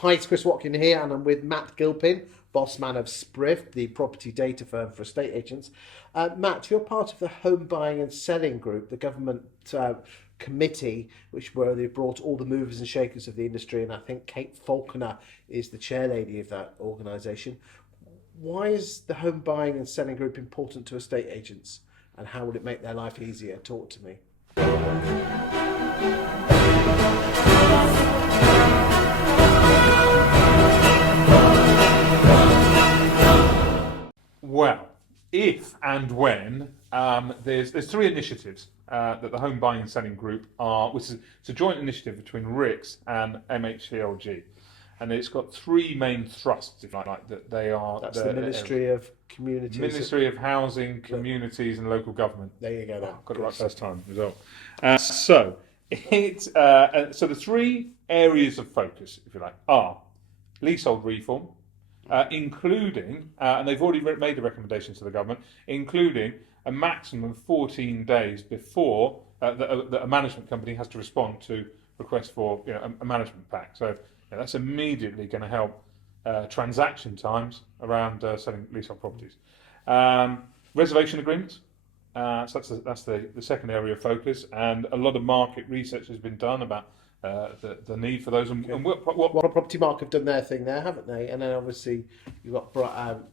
Hi, it's Chris Watkin here, and I'm with Matt Gilpin, boss man of Sprift, the property data firm for estate agents. Matt, you're part of the home buying and selling group, the government committee, where they brought all the movers and shakers of the industry, and I think Kate Falconer is the chairlady of that organisation. Why is the home buying and selling group important to estate agents, and how would it make their life easier? Talk to me. Well, if and when there's three initiatives that the Home Buying and Selling Group are, which is it's a joint initiative between RICS and MHCLG, and it's got three main thrusts, if you like, that they are. That's the Ministry of Communities, Ministry of Housing, Communities and Local Government. There you go. Then. Got it right first time. Result. So the three areas of focus, if you like, are leasehold reform. Including, and they've already made the recommendations to the government, including a maximum of 14 days before that a management company has to respond to requests for a management pack. So that's immediately going to help transaction times around selling leasehold properties. Reservation agreements. So that's the second area of focus, and a lot of market research has been done about the need for those. And what Property Mark have done their thing there, haven't they? And then obviously you've got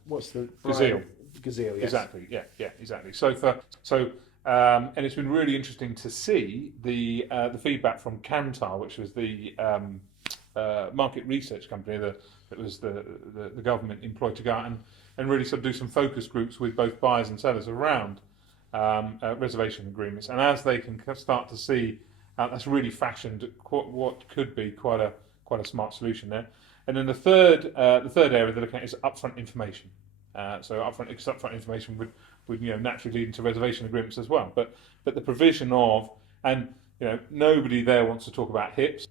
what's the Gazelle, yes. Exactly. Yeah, exactly. And it's been really interesting to see the feedback from Kantar, which was the market research company that was the government employed to go out and really sort of do some focus groups with both buyers and sellers around reservation agreements. And as they can start to see, that's really fashioned what could be quite a smart solution there. And then the third area they're looking at is upfront information. So upfront information would naturally lead into reservation agreements as well. But the provision of, and nobody there wants to talk about HIPs.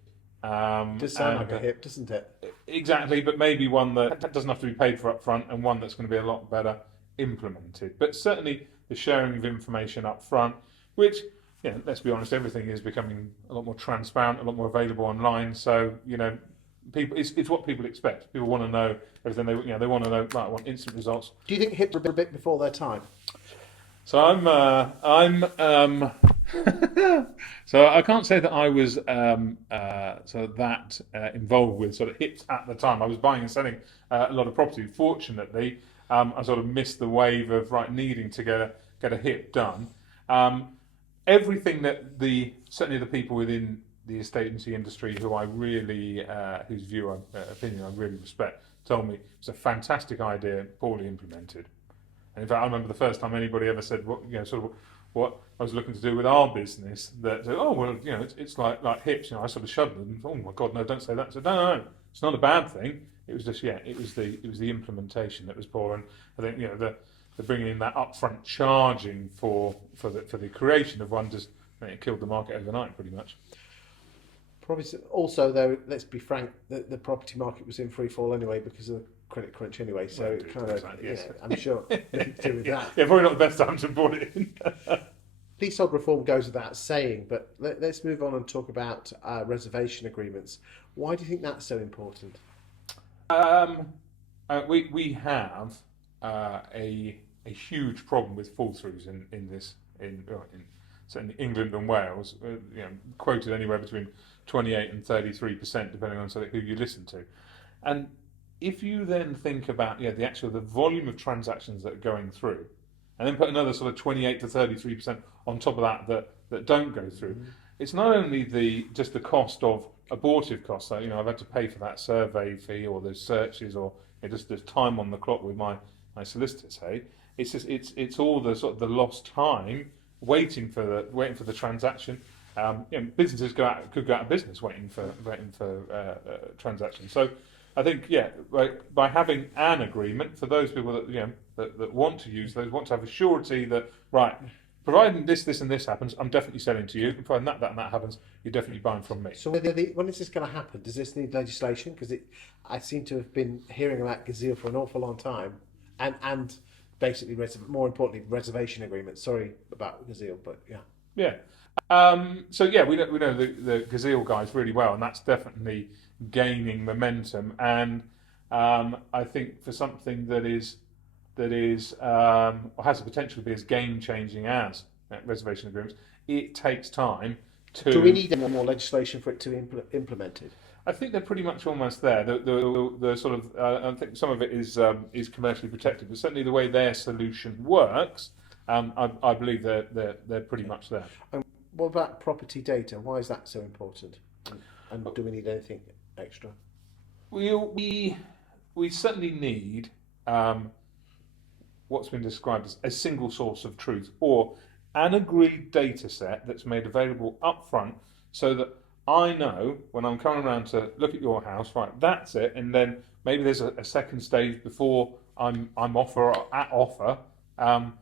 Does sound like a HIP, doesn't it? Exactly, but maybe one that doesn't have to be paid for upfront, and one that's going to be a lot better implemented. But certainly the sharing of information up front, which, let's be honest, everything is becoming a lot more transparent, a lot more available online. So, people, it's what people expect. People want to know everything. They want to know. Right, I want instant results. Do you think HIP were a bit before their time? So so I can't say that I was involved with sort of HIPs at the time. I was buying and selling a lot of property. Fortunately, I sort of missed the wave of needing to get a HIP done. Everything that certainly the people within the estate agency industry who I really, whose opinion I really respect, told me it's a fantastic idea, poorly implemented. And in fact, I remember the first time anybody ever said what I was looking to do with our business. That it's like HIPs. I sort of shuddered and thought, oh my God, no, don't say that. So no, it's not a bad thing. It was just it was the implementation that was poor. And I think the bringing in that upfront charging for the creation of one just it killed the market overnight, pretty much. Probably also, though, let's be frank, the property market was in free fall anyway because of the credit crunch anyway. So yes. I'm sure nothing to do with that. Yeah, probably not the best time to put it in. Leasehold reform goes without saying, but let's move on and talk about reservation agreements. Why do you think that's so important? We have a huge problem with fall-throughs in certainly England and Wales, quoted anywhere between 28 and 33%, depending on who you listen to. And if you then think about the volume of transactions that are going through, and then put another sort of 28 to 33% on top of that don't go through, it's not only just the cost of abortive costs. So, I've had to pay for that survey fee or those searches or just there's time on the clock with my solicitor say. It's all the sort of the lost time waiting for the transaction. Businesses could go out of business waiting for transactions. So I think by having an agreement for those people that want to use those, want to have a surety that providing this and this happens, I'm definitely selling to you. And providing that and that happens, you're definitely buying from me. So when is this going to happen? Does this need legislation? Because I seem to have been hearing about Gazelle for an awful long time, and basically, more importantly, reservation agreements. Sorry about Gazelle, but yeah. Yeah. We know the Gazelle guys really well, and that's definitely gaining momentum, and I think for something that or has the potential to be as game changing as reservation agreements, it takes time to. Do we need any more legislation for it to be implemented? I think they're pretty much almost there. The sort of I think some of it is commercially protected, but certainly the way their solution works, I believe they're pretty much there. What about property data? Why is that so important? And do we need anything extra? We certainly need what's been described as a single source of truth, or an agreed data set that's made available up front, so that I know when I'm coming around to look at your house, right, that's it, and then maybe there's a second stage before I'm offer or at offer,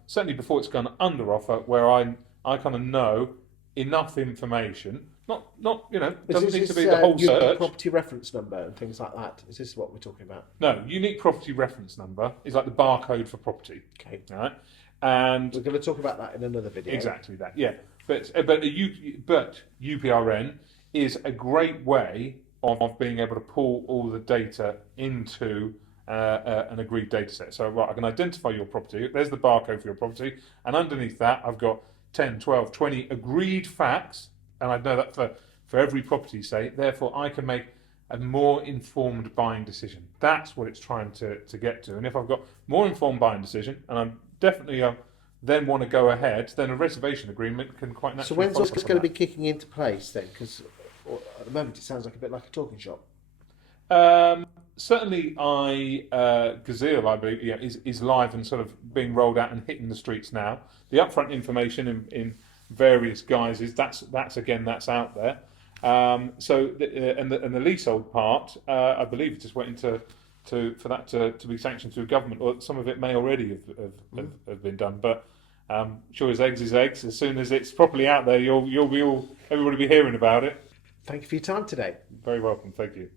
certainly before it's gone under offer, where I kind of know enough information. Not doesn't need to be the whole search. Property reference number and things like that. Is this what we're talking about? No, unique property reference number is like the barcode for property. Okay. All right. And we're going to talk about that in another video. Exactly that, yeah. But UPRN is a great way of being able to pull all the data into an agreed data set. So, right, I can identify your property. There's the barcode for your property. And underneath that, I've got 10, 12, 20 agreed facts. And I know that for every property, say. Therefore, I can make a more informed buying decision. That's what it's trying to get to. And if I've got more informed buying decision, and I'm definitely then want to go ahead, then a reservation agreement can quite naturally. So when's this going to be kicking into place then? Because at the moment it sounds like a bit like a talking shop. Certainly, Gazelle, I believe, is live and sort of being rolled out and hitting the streets now. The upfront information in various guises, that's out there. So the leasehold part, I believe, is just waiting for that to be sanctioned through government, or some of it may already have been done. But sure as eggs is eggs. As soon as it's properly out there, everybody be hearing about it. Thank you for your time today. Very welcome. Thank you.